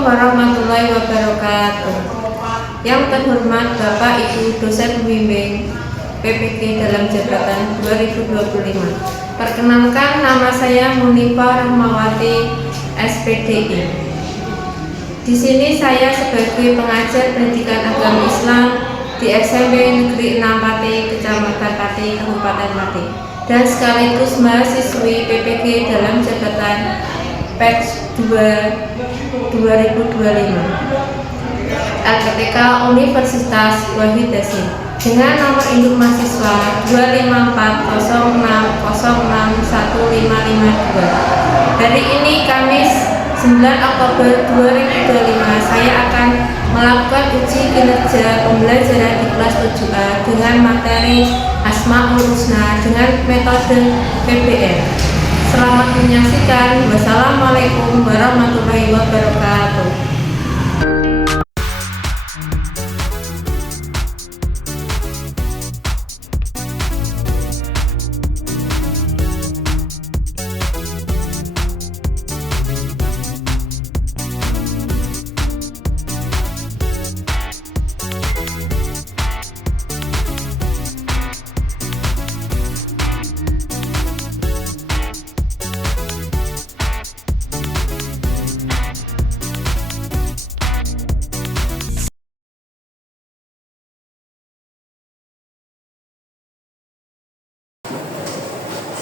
Assalamualaikum warahmatullahi wabarakatuh. Yang terhormat Bapak Ibu dosen pembimbing PPK dalam jabatan 2025. Perkenalkan, nama saya Munifa Rahmawati, SPDI. Di sini saya sebagai pengajar pendidikan agama Islam di SMP Negeri 6 Pati, Kecamatan Pati, Kabupaten Pati, dan sekaligus mahasiswi PPK dalam jabatan PEX 2025 LPTK Universitas Wahid Hasim dengan nomor induk mahasiswa 25406061552. Hari ini Kamis 9 Oktober 2025 saya akan melakukan uji kinerja pembelajaran di kelas 7A dengan materi Asmaul Husna dengan metode PBL. Selamat menyaksikan. Wassalamualaikum warahmatullahi wabarakatuh.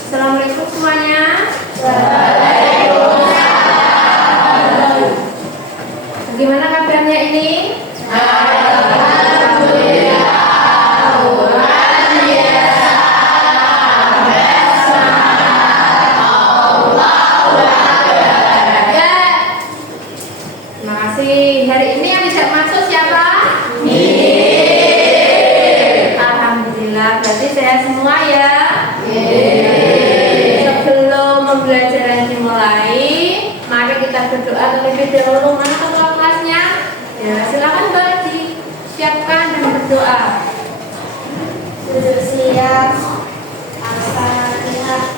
Assalamualaikum semuanya. Waalaikumsalam. Bagaimana kabarnya ini? Alhamdulillah. Terima kasih. Hari ini yang tidak masuk siapa? Alhamdulillah. Berarti sehat semua ya. Pembelajaran dimulai, mari kita berdoa terlebih dahulu. Mana ketua kelasnya? Ya, silakan Mbak disiapkan dan berdoa. Duduk siap. Al-Fatihah.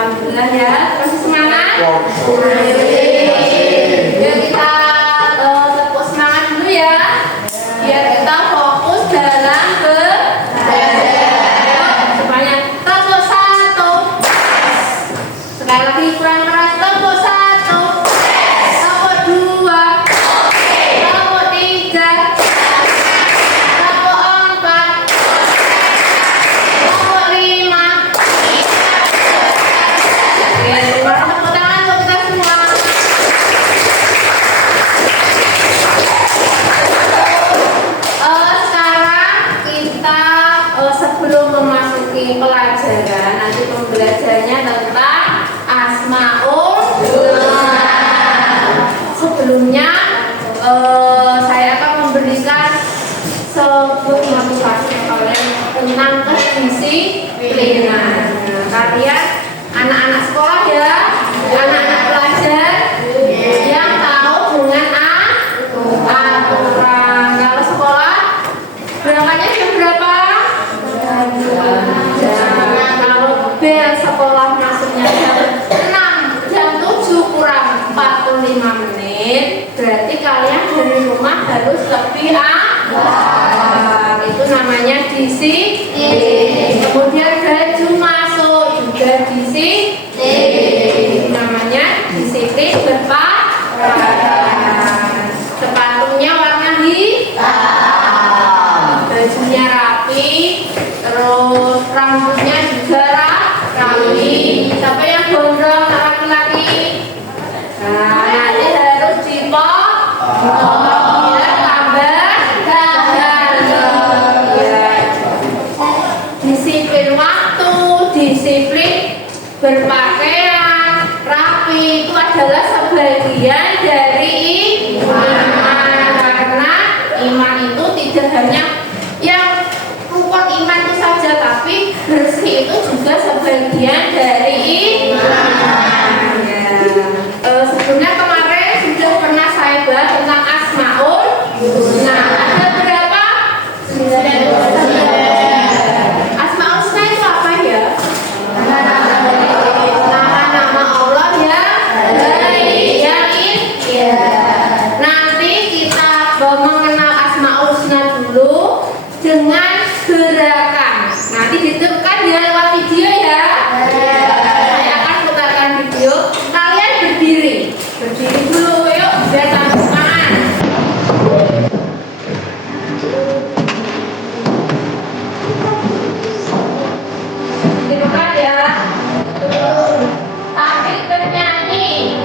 Alhamdulillah ya, masih semangat? Biar kita tepuk semangat dulu ya. Biar kita fokus dalam belajar. Semuanya tepuk satu. Sekali lagi kurang keras, tepuk satu. Tepuk dua. Tepuk tiga. Tepuk empat. Tepuk lima. Tepuk tangan untuk kita semua. Sekarang kita sebelum memasuki pelajaran, nanti pembelajarannya tentang Asmaul Husna. Sebelumnya saya akan memberikan sebuah motivasi kalian tentang nakes disiplinan. Nah, kalian anak-anak sekolah ya, anak-anak pelajar yang tahu dengan aturan. Kalau sekolah berangkatnya jam berapa? Kalau bel sekolah masuknya jam 6, jam 7 kurang 45 menit, berarti kalian dari rumah harus lebih awal. Itu namanya disiplin. Kemudian baju masuk juga disiplin. Namanya disiplin berpakaian. Sepatunya warna hitam, bajunya rapi, terus rambutnya juga rapi. Siapa yang gondrong laki-laki? Nah, nanti harus dipotong biar tambah ganteng ya. Disiplin waktu, disiplin berpakaian rapi itu adalah sebagian dari iman. Karena iman itu tidak hanya yang rukun iman itu saja, tapi bersih itu juga sebagian dari iman ya. Sebelumnya kemarin sudah pernah saya bahas tentang Asmaul Husna. Ada berapa? 9. Asmaul Husna itu apa ya? Nama-nama Allah ya baik, yang indah. Nanti kita mengenal Asmaul Husna dulu dengan gerakan. Nanti ditentukan dia lewat video ya. Saya akan putarkan video. Kalian berdiri dulu, yuk biar tangan tangan. Ditentukan ya. Tapi bernyanyi.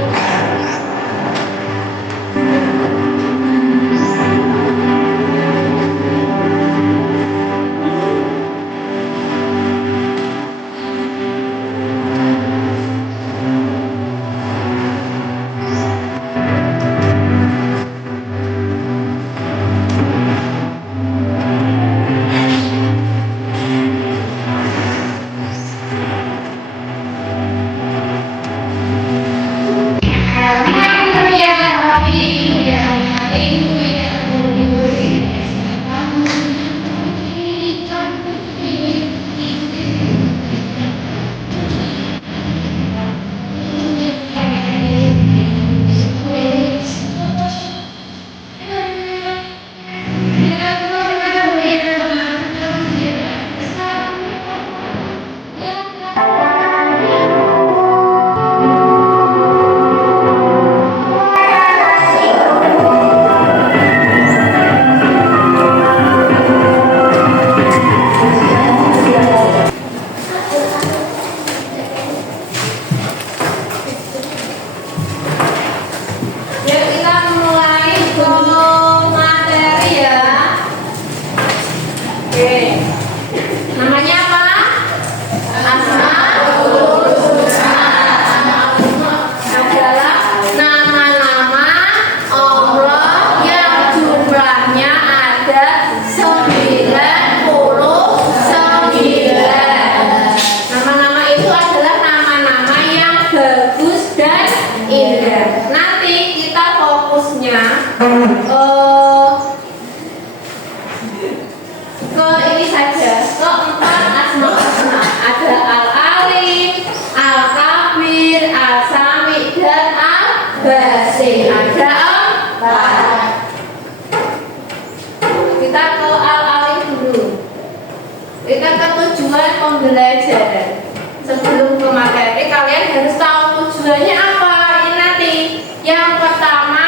Pembelajaran sebelum ke materi, kalian harus tahu tujuannya apa. Ini nanti yang pertama,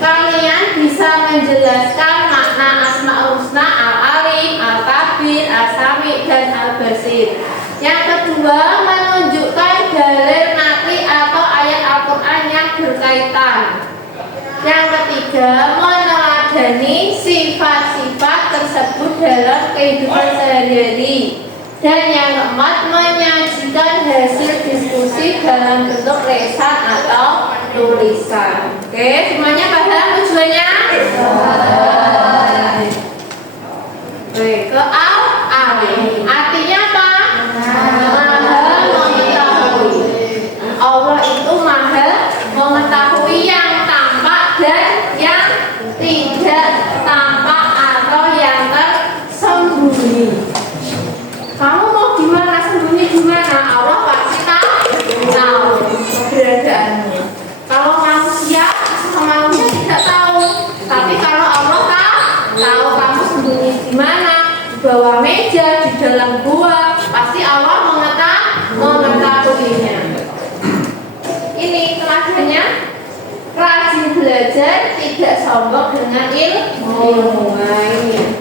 kalian bisa menjelaskan makna Asmaul Husna, Al-Alim, Al-Kabir, Al-Sami, dan Al-Basir. Yang kedua, menunjukkan dalil nakli atau ayat Al-Quran yang berkaitan. Yang ketiga, meneladani sifat-sifat tersebut dalam kehidupan sehari-hari. Dan yang keempat, menyajikan hasil diskusi dalam bentuk lesan atau tulisan. Oke, semuanya paham tujuannya? Baik, ke A. belajar, tidak sombong dengan ilmu. Nah, ini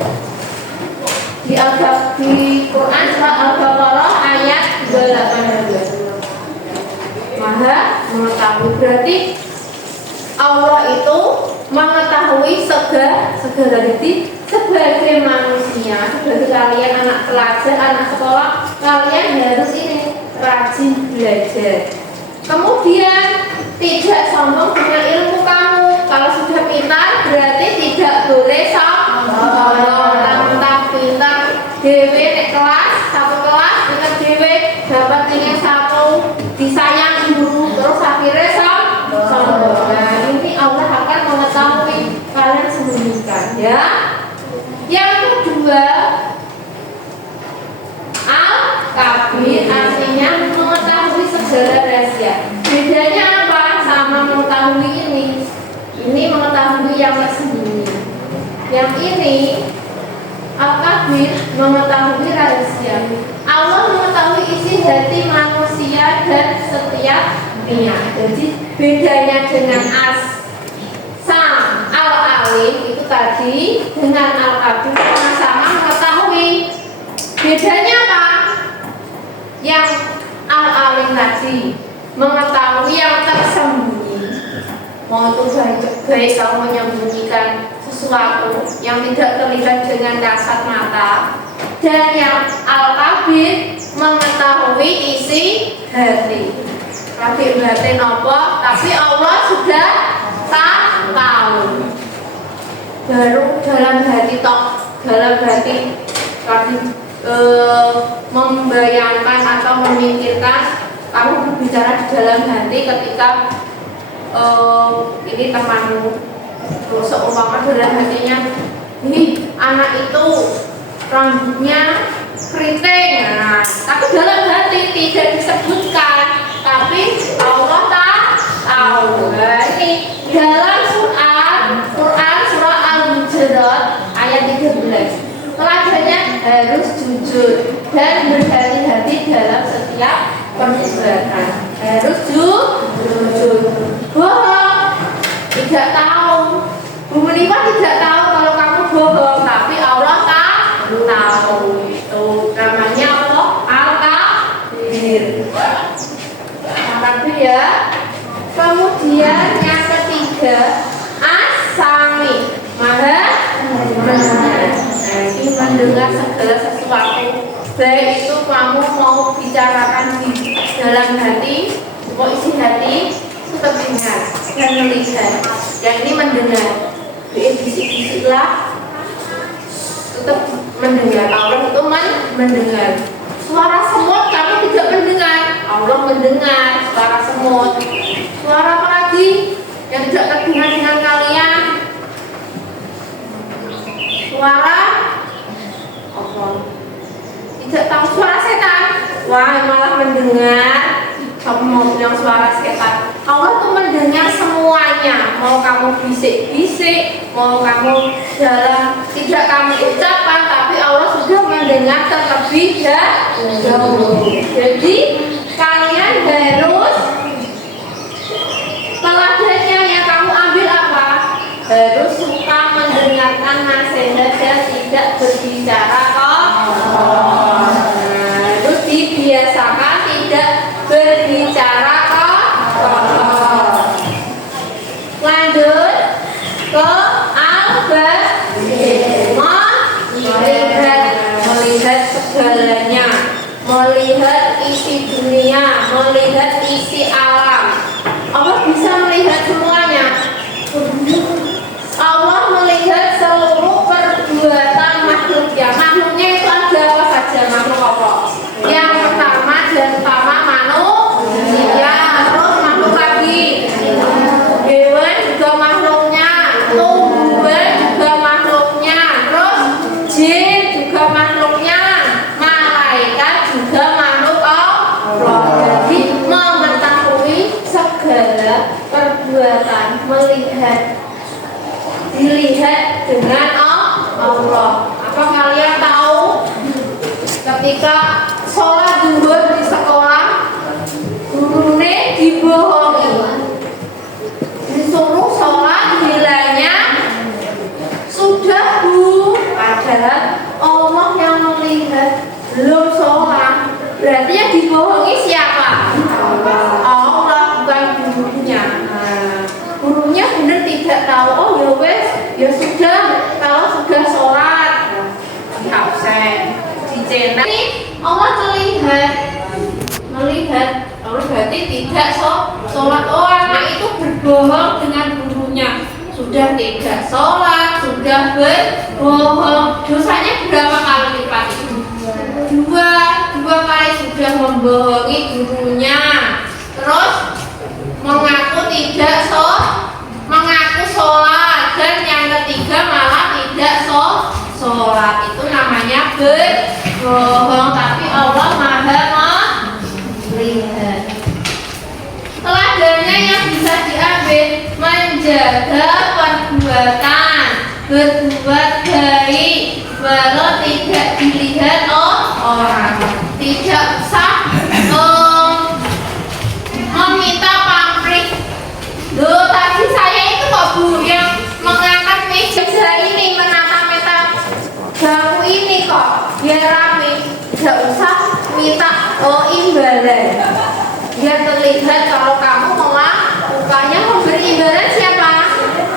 di Quran surat Al-Baqarah ayat 28. Maha mengetahui, berarti Allah itu mengetahui segala jadi sebagai manusia, sebagai kalian anak pelajar, anak sekolah, kalian harus ini rajin belajar. Kemudian tidak sombong dengan ilmu kamu. Kalau sudah pintar berarti tidak boleh sombong. Mentang pintar dewe nek kelas, satu kelas pintar dewe dapat tinggal satu, disayang guru, terus akhirnya sombong. Nah, ini Allah akan mengetahui, kalian sembunyikan ya. Yang kedua, al-kabir artinya mengetahui segala rahasia. Bedanya apa sama mengetahui ini? Ini mengetahui yang tersembunyi. Yang ini al-kabir mengetahui rahasia. Allah mengetahui isi hati manusia dan setiap niat. Jadi bedanya dengan al-alim itu tadi dengan al-kabir sama-sama mengetahui. Bedanya apa? Yang al-alim tadi mengetahui yang tersembunyi. Mau itu baik kamu menyembunyikan sesuatu yang tidak terlihat dengan kasat mata. Dan yang al-kabir mengetahui isi hati. Kabir batin apa? Tapi Allah sudah tahu. Baru dalam hati tok, dalam hati tadi membayangkan atau memikirkan, kamu berbicara di dalam hati ketika ini temanmu seumpama dalam hatinya, ini anak itu rambutnya keriting, nah, tapi dalam hati tidak disebutkan, tapi Allah tahu. Nah, ini dalam Quran surah Al-Hujurat ayat 13. Teladannya harus jujur dan berhati-hati dalam setiap perbuatan. Harus jujur. Bohong tidak tahu. Bu Munifah tidak tahu kalau kamu bohong, tapi Allah tahu. Itu namanya Allah al-kabir. Al-kabir ya. Kemudian yang ketiga as-sami, maha mendengar. Ini mendengar segala sesuatu, baik itu kamu mau bicarakan di dalam hati, mau isi hati, tetap dengar dan melihat. Yang ini mendengar, bisik-bisiklah, tetap mendengar. Allah itu mendengar. Suara semut kamu tidak mendengar, Allah mendengar suara semut. Suara apa lagi yang tidak terdengar dengan kalian? Suara apa? Tidak tahu suara setan. Wah, malah mendengar kamu mau bilang suara setan. Allah tuh mendengar semuanya. Mau kamu bisik-bisik, mau kamu dalam tidak kamu ucapkan, tapi Allah sudah mendengar terlebih dahulu. Jadi kalian harus, teladannya yang kamu ambil apa? Harus suka mendengarkan nasihat dan tidak berbicara kotor. Harus dibiasakan tidak berbicara kotor. Lanjut ke al-basir, melihat segalanya, melihat isi dunia, melihat isi alam. Allah bisa melihat semuanya. Allah melihat seluruh perbuatan makhluknya. Makhluknya itu ada apa saja? Makhluk apa? Yang pertama dan utama manusia, terus makhluk lagi, hewan juga makhluknya, tumbuhan juga makhluknya, terus jin juga makhluknya, malaikat juga makhluk Allah. Jadi mengetahui segala perbuatan, dilihat dengan Allah. Apa kalian tahu ketika sholat zuhur di sekolah, gurunya dibohongi, disuruh sholat tidak tahu, oh ya wes, ya sudah, kalau sudah sholat di absen, di channel. Ini Allah melihat, Allah berarti tidak sholat. Oh, anak itu berbohong dengan gurunya, sudah tidak sholat, sudah berbohong. Dosanya berapa kali lipat itu? Dua kali sudah membohongi gurunya, terus mengaku tidak mengaku sholat, dan yang ketiga malah tidak sholat. Itu namanya berbohong, tapi Allah Maha melihat. Teladannya yang bisa diambil, menjaga perbuatan, berbuat baik walau tidak dilihat orang. Tidak usah meminta pamrih. Loh, tadi saya itu kok Bu yang mengangkat meja ini, menata-meta bangku ini kok biar rapi. Tidak usah minta imbalan. Biar terlihat kalau kamu melakukannya. Memberi imbalan siapa?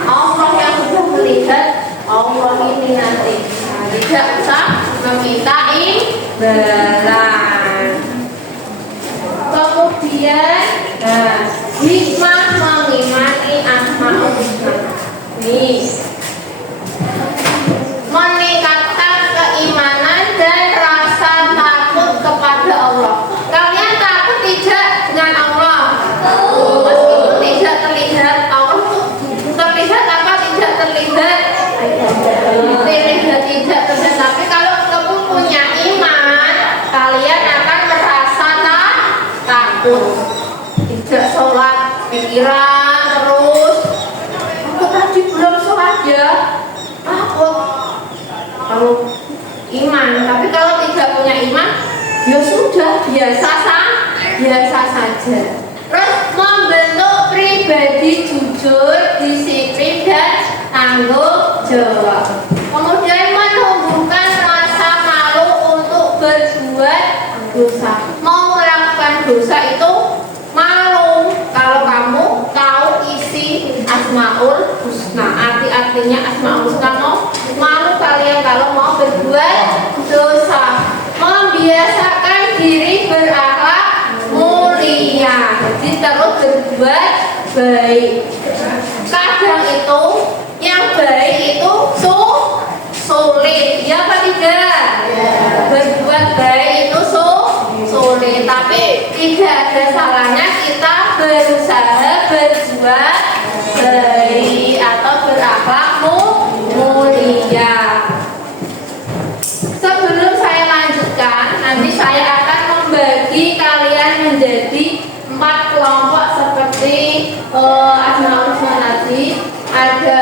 Allah yang sudah melihat. Allah ini nanti. Nah, tidak usah meminta imbalan. Kemudian hikmah mengimani asmaul husna. Nih, meningkatkan keimanan dan rasa takut kepada Allah. Kalian takut tidak dengan Allah? Meskipun tidak terlihat, Allah itu terlihat apa tidak terlihat? Terlihat tidak terlihat. Tapi kalau kamu punya iman, kalian akan merasa takut. Tidak sholat, pikiran terus. Aku tadi belum sholat ya, takut. Kalau iman, tapi kalau tidak punya iman, ya sudah biasa saja. Terus membentuk pribadi jujur, disiplin dan tanggung jawab. Kemudian menumbuhkan rasa malu untuk berbuat dosa. Mau melakukan dosa itu malu. Kalau kamu tahu isi asmaul husna, artinya asmaul husna, malu kalian kalau mau berbuat dosa. Membiasakan diri berakhlak mulia, jadi terus berbuat baik. Kadang itu yang baik itu sulit, ya apa tidak? Berbuat baik itu sulit, tapi tidak ada salahnya kita berusaha berbuat baik atau berakhlak mulia. Sebelum saya lanjutkan, nanti saya akan membagi kalian menjadi 4 kelompok seperti asmaul husna tadi. Ada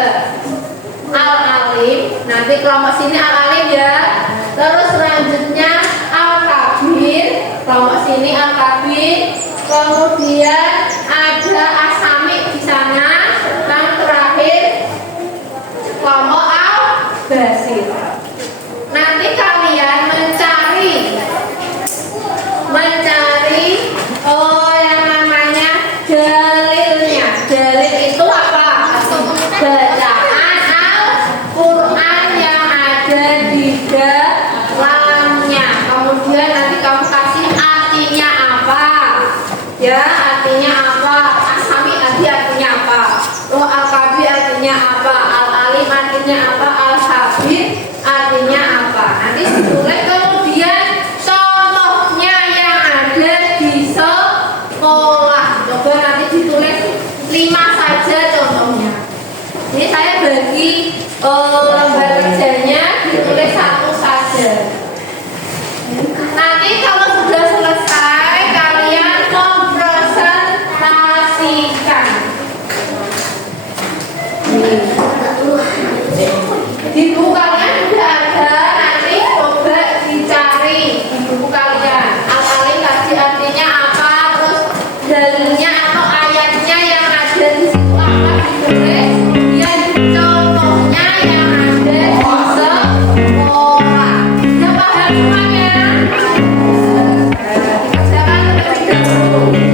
al-alim, nanti kelompok sini al-alim ya. Terus selanjutnya al-kabir, kelompok sini al-kabir. Kemudian ada asami di sana. Dan terakhir kelompok al-basir. Nanti kalian mencari yang namanya dalilnya. Dalil itu apa? Bacaan Al-Quran yang ada di dalamnya. Kemudian nanti kamu kasih artinya apa? Ya, artinya apa? Asami artinya apa? Al-Kabi artinya apa? Al-Alim artinya apa? Al-Habib artinya apa? Nanti ditulis. Kemudian contohnya yang ada di sekolah. Coba nanti ditulis 5 saja contohnya. Ini saya bagi lembar kerjanya ditulis 1 saja. Nanti kalau sudah selesai kalian mempresentasikan. Di buku kalian sudah ada, nanti coba dicari di buku kalian. Al-alim tadi artinya apa, terus dalilnya atau ayatnya yang ada di situ apa ditulis. Yang contohnya yang ada di sekolah. Sudah paham semuanya? Dikerjakan terlebih dahulu.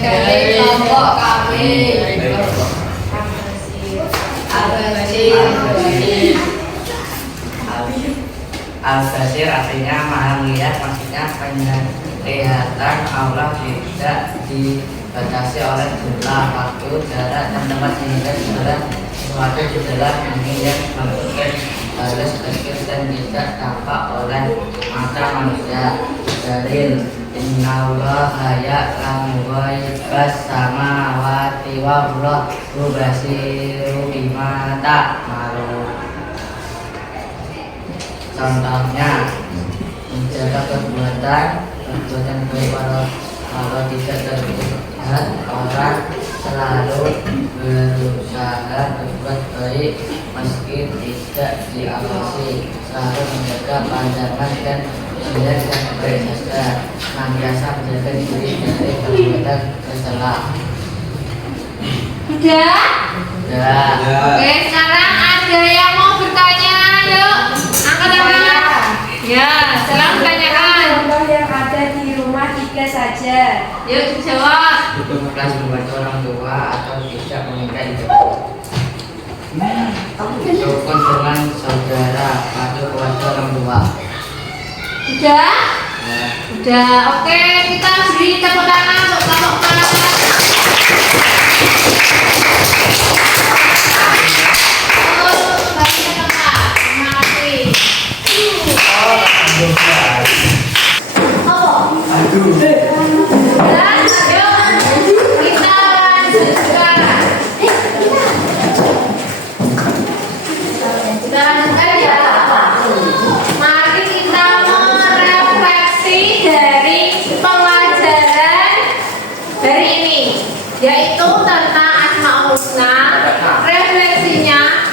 dari kelompok kami. Al-Basir artinya maha melihat, maksudnya penglihatan Allah tidak dibatasi oleh jumlah waktu, jarak, dan tempat, sehingga segala sesuatu di dalam ini yang mungkin harus kecil dan tidak tampak oleh mata manusia. Dalil innallaha ya'lamu ghaibas samawati wallahu basiru bima ta'malun. Contohnya menjaga perbuatan baik kalau tidak terlihat, orang selalu berusaha berbuat baik meski tidak diawasi, selalu menjaga pandangan dan melihat yang baik saja, senantiasa menjaga diri dari perbuatan tercela. Sudah? Ya. Oke, sekarang ada yang mau bertanya? Yuk, angkat tangannya. Ya, silakan tanyakan. Contoh yang ada di rumah 3 saja. Yuk dijawab. Ikhlas membantu orang tua atau tidak meminta itu. Rukun dengan saudara atau keluarga orang tua. Sudah? Ya. Udah. Oke, kita beri tepuk tangan untuk kelompok kelas. Yaitu tentang Asmaul Husna. Refleksinya